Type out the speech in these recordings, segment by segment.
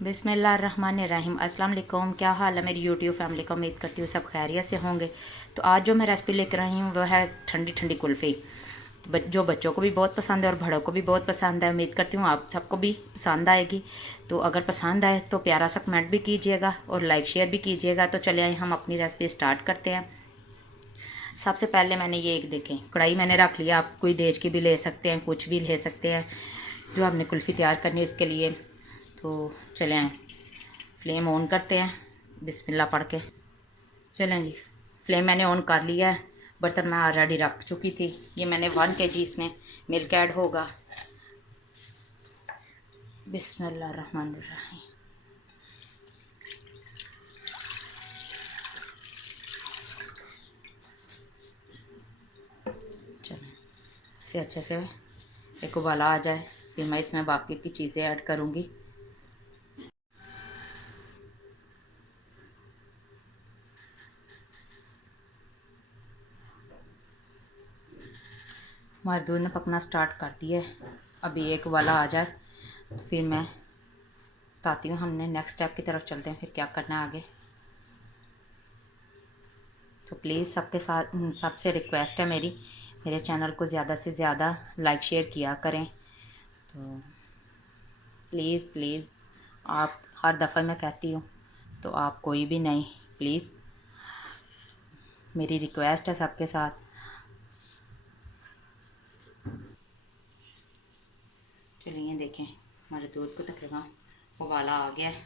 बिस्मिल्लाहिर्रहमानिर्रहीम। अस्सलाम वालेकुम। क्या हाल है मेरी यूट्यूब फैमिली का? उम्मीद करती हूँ सब खैरियत से होंगे। तो आज जो मैं रेसिपी लेकर आई हूँ वह है ठंडी ठंडी कुल्फ़ी। जो बच्चों को भी बहुत पसंद है और बड़ों को भी बहुत पसंद है। उम्मीद करती हूँ आप सबको भी पसंद आएगी। तो अगर पसंद आए तो प्यारा सा कमेंट भी कीजिएगा और लाइक शेयर भी कीजिएगा। तो चलिए हम अपनी रेसिपी स्टार्ट करते हैं। सबसे पहले मैंने ये एक देखें कढ़ाई मैंने रख लिया। आप कोई देश की भी ले सकते हैं, कुछ भी ले सकते हैं जो आपने कुल्फ़ी तैयार करनी है इसके लिए। तो चलें फ्लेम ऑन करते हैं बिस्मिल्लाह पढ़ के। चलें जी, फ्लेम मैंने ऑन कर लिया है। बर्तन मैं ऑलरेडी रख चुकी थी। ये मैंने 1 kg इसमें मिल्क ऐड होगा। बिस्मिल्लाहिर्रहमानिर्रहीम। चलें इसे अच्छे से एक उबाला आ जाए, फिर मैं इसमें बाकी की चीज़ें ऐड करूँगी। हमारे दूध ने पकना स्टार्ट कर दिया है। अभी एक उबाला आ जाए तो फिर मैं बताती हूँ। हमने नेक्स्ट स्टेप की तरफ चलते हैं, फिर क्या करना है आगे। तो प्लीज़ सबके साथ सबसे रिक्वेस्ट है मेरी, मेरे चैनल को ज़्यादा से ज़्यादा लाइक शेयर किया करें। तो प्लीज़ प्लीज़, आप हर दफ़ा मैं कहती हूँ तो आप कोई भी नहीं, प्लीज़ मेरी रिक्वेस्ट है सबके साथ। चलिए देखें हमारे दूध को तकरीबन उबाला आ गया है।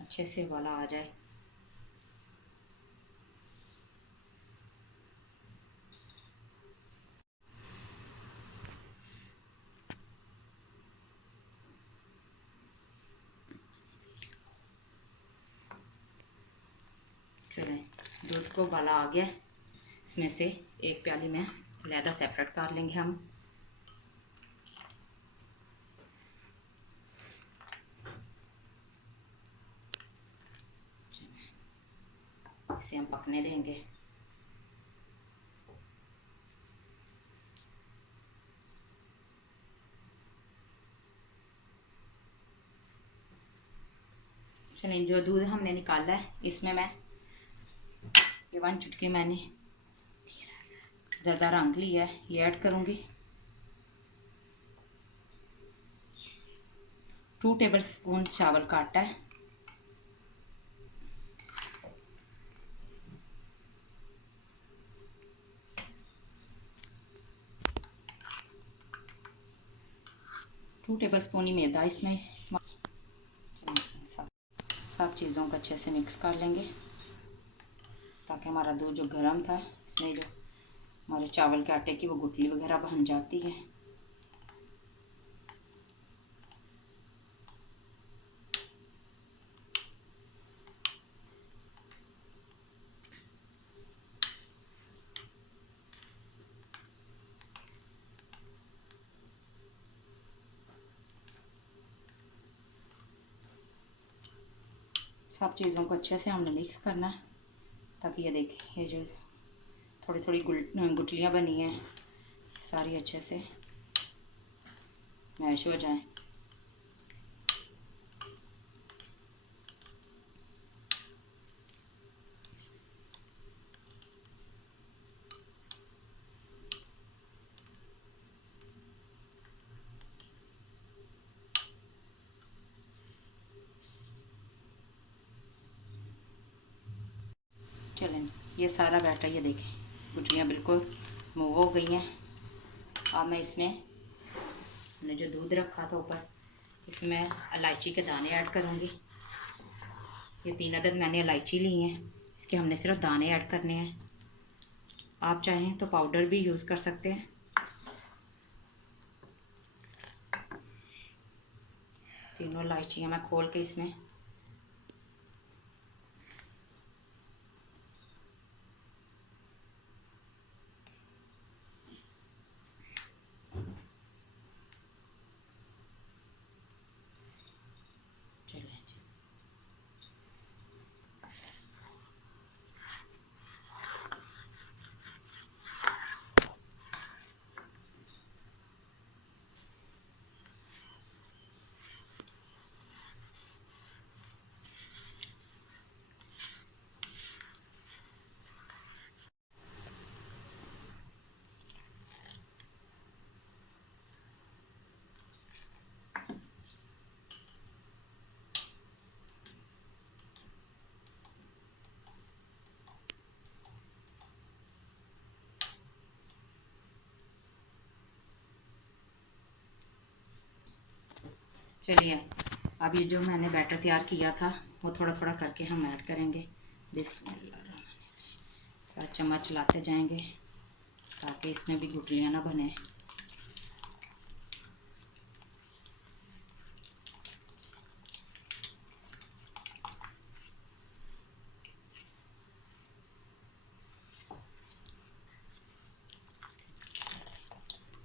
अच्छे से उबाला आ जाए चलें दूध को उबाला आ गया। इसमें से एक प्याली में अलहदा सेपरेट कर लेंगे हम। इसे हम पकने देंगे। चलें जो दूध हमने निकाला है इसमें मैं ये 1 चुटकी मैंने ज़्यादा रंग लिया है ये ऐड करूँगी। 2 टेबल स्पून चावल का आटा है। 2 टेबल स्पून ही मैदा इसमें इस्तेमाल। सब चीज़ों को अच्छे से मिक्स कर लेंगे ताकि हमारा दूध जो गर्म था इसमें जो हमारे चावल के आटे की वो गुठली वगैरह बन जाती है। सब चीज़ों को अच्छे से हमने मिक्स करना है ताकि ये देखिए ये जो थोड़ी थोड़ी गुठलियाँ बनी हैं सारी अच्छे से मैश हो जाए। चलें ये सारा बैटर ये देखें गुठलियाँ बिल्कुल मूव हो गई हैं। अब मैं इसमें मैंने जो दूध रखा था ऊपर इसमें इलायची के दाने ऐड करूँगी। ये 3 अदद मैंने इलायची ली हैं, इसके हमने सिर्फ दाने ऐड करने हैं। आप चाहें तो पाउडर भी यूज़ कर सकते हैं। तीनों इलायचियाँ मैं खोल के इसमें चलिए अब ये जो मैंने बैटर तैयार किया था वो थोड़ा थोड़ा करके हम ऐड करेंगे। बिस्मिल्लाह, साथ चम्मच चलाते जाएंगे ताकि इसमें भी गुठलियाँ ना बने।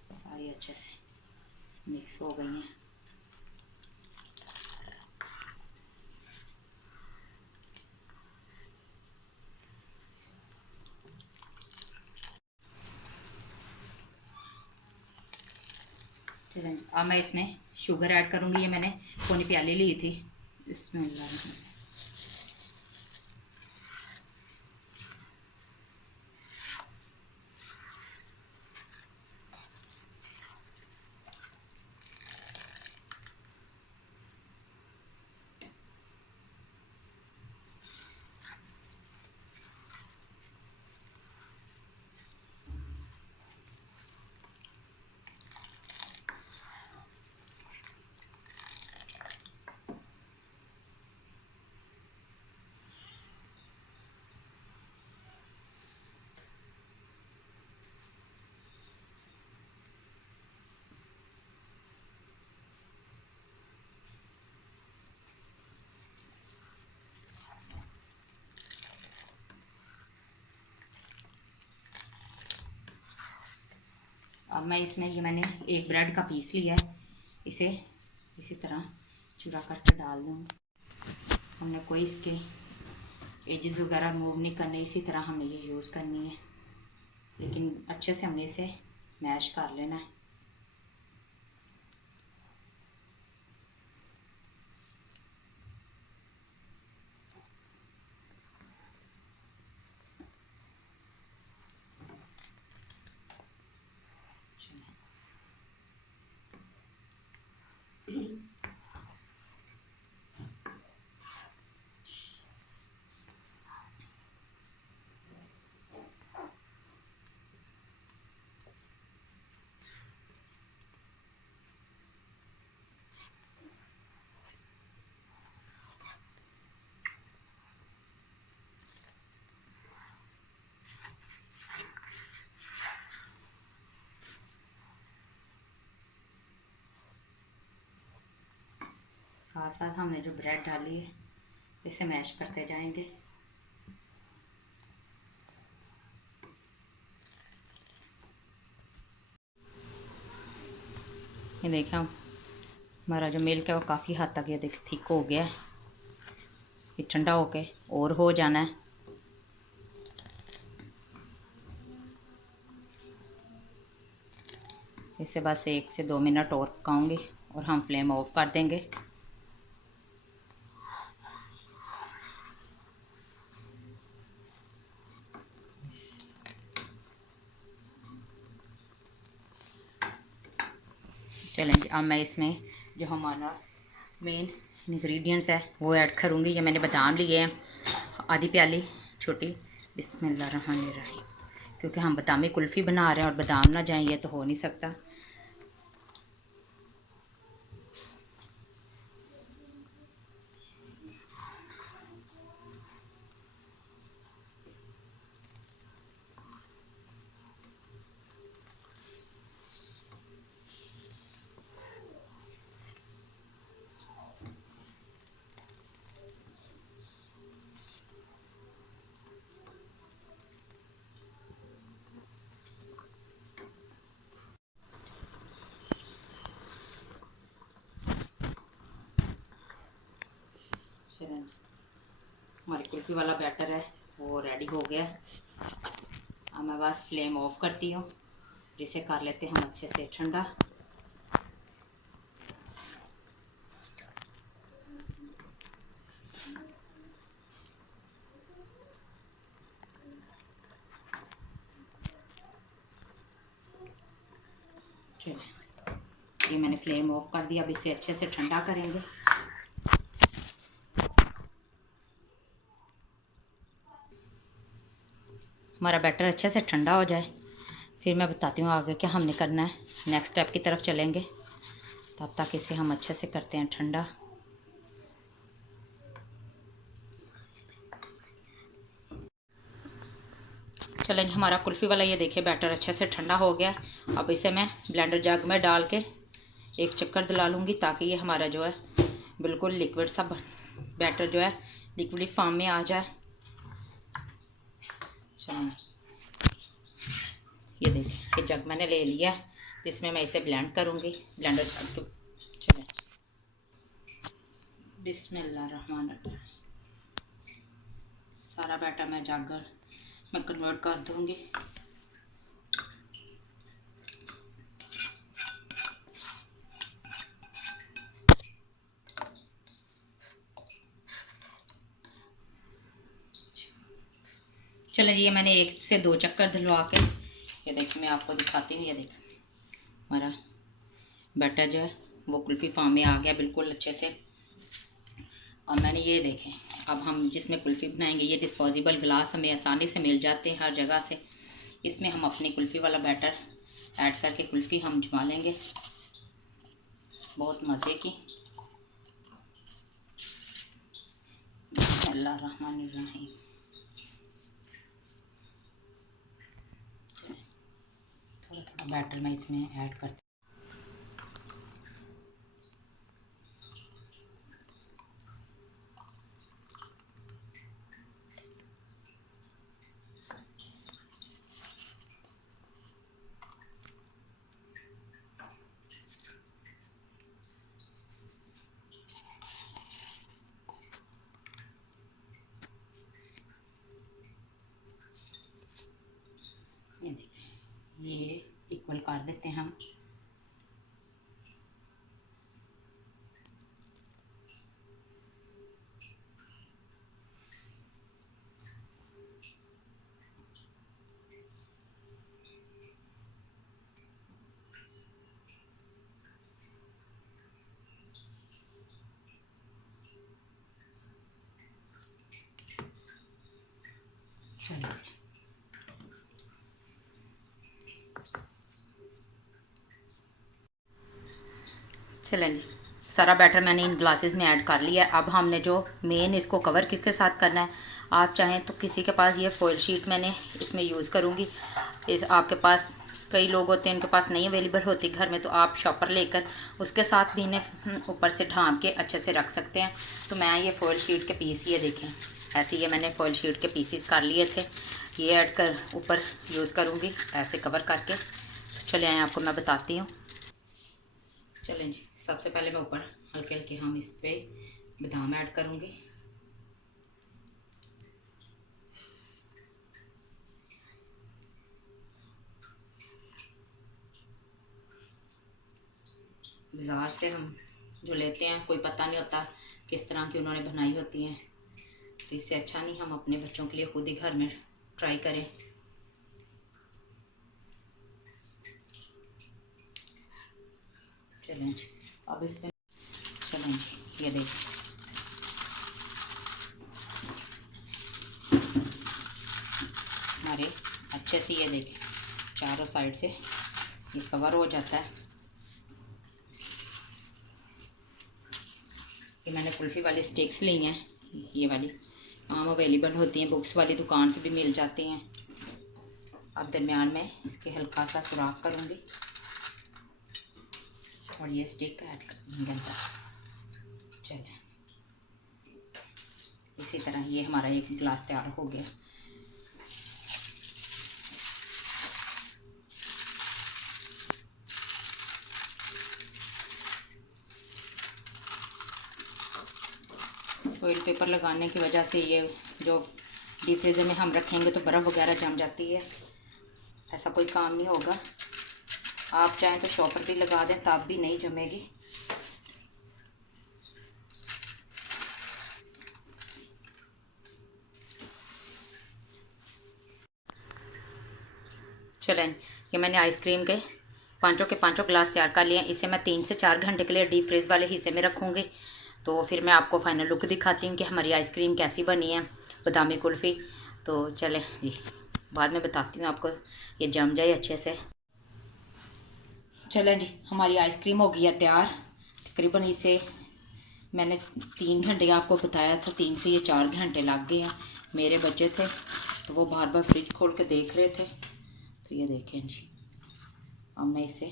सारी अच्छे से मिक्स हो गई हैं। अब मैं इसमें शुगर ऐड करूँगी। ये मैंने पौनी प्याली ली थी। इसमें अब मैं इसमें ये मैंने एक ब्रेड का पीस लिया है, इसे इसी तरह चूरा करके डाल दूँगी। हमने कोई इसके एजेस वगैरह रिमूव नहीं करने, इसी तरह हमें ये यूज़ करनी है, लेकिन अच्छे से हमने इसे मैश कर लेना है। साथ साथ हमने जो ब्रेड डाली है इसे मैश करते जाएंगे। ये देखें हमारा जो मिल्क है वो काफ़ी हद तक ये देख थिक हो गया है। ये ठंडा होके और हो जाना है। इसे बस 1 से 2 मिनट और पकाऊंगी और हम फ्लेम ऑफ कर देंगे। चलें जी, अब मैं इसमें जो हमारा मेन इंग्रेडिएंट्स है वो ऐड करूँगी। ये मैंने बादाम लिए हैं आधी प्याली छोटी। बिस्मिल्लाहिर्रहमानिर्रहीम। क्योंकि हम बादामी कुल्फ़ी बना रहे हैं और बादाम ना जाएं ये तो हो नहीं सकता। हमारी कुल्फ़ी वाला बैटर है वो रेडी हो गया। अब मैं बस फ्लेम ऑफ करती हूँ, इसे कर लेते हैं हम अच्छे से ठंडा। ये मैंने फ्लेम ऑफ कर दिया। अब इसे अच्छे से ठंडा करेंगे। हमारा बैटर अच्छे से ठंडा हो जाए फिर मैं बताती हूँ आगे क्या हमने करना है। नेक्स्ट स्टेप की तरफ चलेंगे। तब तक इसे हम अच्छे से करते हैं ठंडा। चलें, हमारा कुल्फ़ी वाला ये देखिए बैटर अच्छे से ठंडा हो गया। अब इसे मैं ब्लेंडर जग में डाल के एक चक्कर दिला लूँगी ताकि ये हमारा जो है बिल्कुल लिक्विड सा बैटर जो है लिक्विड फॉर्म में आ जाए। चलें, ये देखिए जग मैंने ले लिया, इसमें मैं इसे ब्लेंड करूँगी ब्लेंडर करके। चलें, बिस्मिल्लाहिर्रहमानिर्रहीम। सारा बैटर मैं जग में कन्वर्ट कर दूँगी। चलें जी, ये मैंने 1 से 2 चक्कर दिलवा के ये देखिए मैं आपको दिखाती हूँ। ये देखिए हमारा बैटर जो है वो कुल्फ़ी फॉर्म में आ गया बिल्कुल अच्छे से। और मैंने ये देखें, अब हम जिसमें कुल्फ़ी बनाएंगे ये डिस्पोजेबल गिलास हमें आसानी से मिल जाते हैं हर जगह से। इसमें हम अपनी कुल्फ़ी वाला बैटर ऐड करके कुल्फ़ी हम जमा लेंगे बहुत मज़े की। बिस्मिल्लाहिर्रहमानिर्रहीम। थोड़ा थोड़ा बैटर मैं इसमें ऐड करती हूँ। ये देखिए ये इक्वल कर देते हैं हम। चलें जी, सारा बैटर मैंने इन ग्लासेस में ऐड कर लिया है। अब हमने जो मेन इसको कवर किसके साथ करना है, आप चाहें तो किसी के पास ये फॉइल शीट मैंने इसमें यूज़ करूँगी। इस आपके पास कई लोग होते हैं उनके पास नहीं अवेलेबल होती घर में, तो आप शॉपर लेकर उसके साथ भी इन्हें ऊपर से ढाँप के अच्छे से रख सकते हैं। तो मैं ये फॉइल शीट के पीस ये देखें ऐसे ये मैंने फॉइल शीट के पीसीस कर लिए थे, ये ऐड कर ऊपर यूज़ करूँगी ऐसे कवर करके। चले आए आपको मैं बताती हूँ। चलें जी, सबसे पहले मैं ऊपर हल्के हल्के हम इस पे बादाम ऐड करूँगी। बाज़ार से हम जो लेते हैं कोई पता नहीं होता किस तरह की उन्होंने बनाई होती हैं, तो इससे अच्छा नहीं हम अपने बच्चों के लिए खुद ही घर में ट्राई करें। चलें जी, अब इसमें चलें जी, ये देखिए हमारे अच्छे से ये देखिए चारों साइड से ये कवर हो जाता है। ये मैंने कुल्फ़ी वाली स्टिक्स ली हैं, ये वाली आम अवेलेबल होती हैं, बुक्स वाली दुकान से भी मिल जाती हैं। अब दरमियान में इसके हल्का सा सुराख करूँगी और ये स्टिक ऐड करेंगे अंदर। चलें, इसी तरह ये हमारा एक गिलास तैयार हो गया। फॉइल पेपर लगाने की वजह से ये जो डीप फ्रीज़र में हम रखेंगे तो बर्फ़ वगैरह जम जाती है, ऐसा कोई काम नहीं होगा। आप चाहें तो शॉपर भी लगा दें तब भी नहीं जमेगी। चलें, ये मैंने आइसक्रीम के पाँचों ग्लास तैयार कर लिए। इसे मैं 3 से 4 घंटे के लिए डीप फ्रीज़ वाले हिस्से में रखूँगी, तो फिर मैं आपको फाइनल लुक दिखाती हूँ कि हमारी आइसक्रीम कैसी बनी है, बादामी कुल्फ़ी। तो चलें जी, बाद में बताती हूँ आपको ये जम जाए अच्छे से। चलें जी, हमारी आइसक्रीम हो गई है तैयार। तकरीबन इसे मैंने 3 घंटे आपको बताया था, 3 से ये 4 घंटे लग गए हैं। मेरे बच्चे थे तो वो बार बार फ्रिज खोल के देख रहे थे। तो ये देखें जी, अब मैं इसे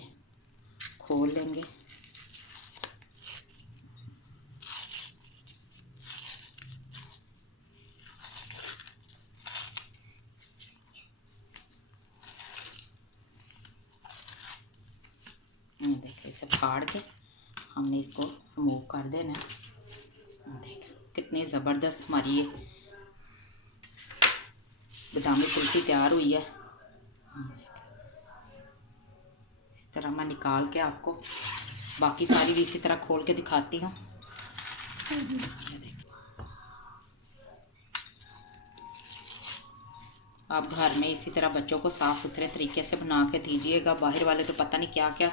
खोल लेंगे। देखिए इसे फाड़ के हमने इसको रिमूव कर देना। देखिए कितनी ज़बरदस्त हमारी ये बादामी कुल्फ़ी तैयार हुई है। इस तरह मैं निकाल के आपको बाकी सारी भी इसी तरह खोल के दिखाती हूँ। आप घर में इसी तरह बच्चों को साफ़ सुथरे तरीके से बना के दीजिएगा। बाहर वाले तो पता नहीं क्या क्या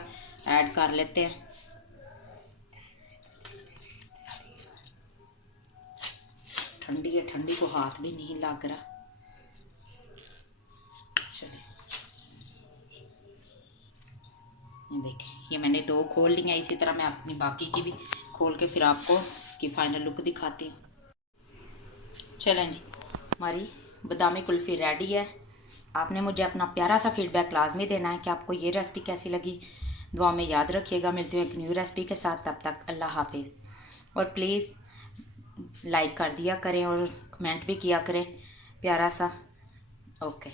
ऐड कर लेते हैं। ठंडी है, ठंडी को हाथ भी नहीं लग रहा। चलिए ये देखें, ये मैंने 2 खोल ली हैं। इसी तरह मैं अपनी बाकी की भी खोल के फिर आपको इसकी फाइनल लुक दिखाती हूँ। चलें जी, हमारी बादामी कुल्फ़ी रेडी है। आपने मुझे अपना प्यारा सा फीडबैक लाजमी देना है कि आपको ये रेसिपी कैसी लगी। दुआ में याद रखिएगा। मिलती हूँ एक न्यू रेसिपी के साथ, तब तक अल्लाह हाफिज़। और प्लीज़ लाइक कर दिया करें और कमेंट भी किया करें प्यारा सा। ओके।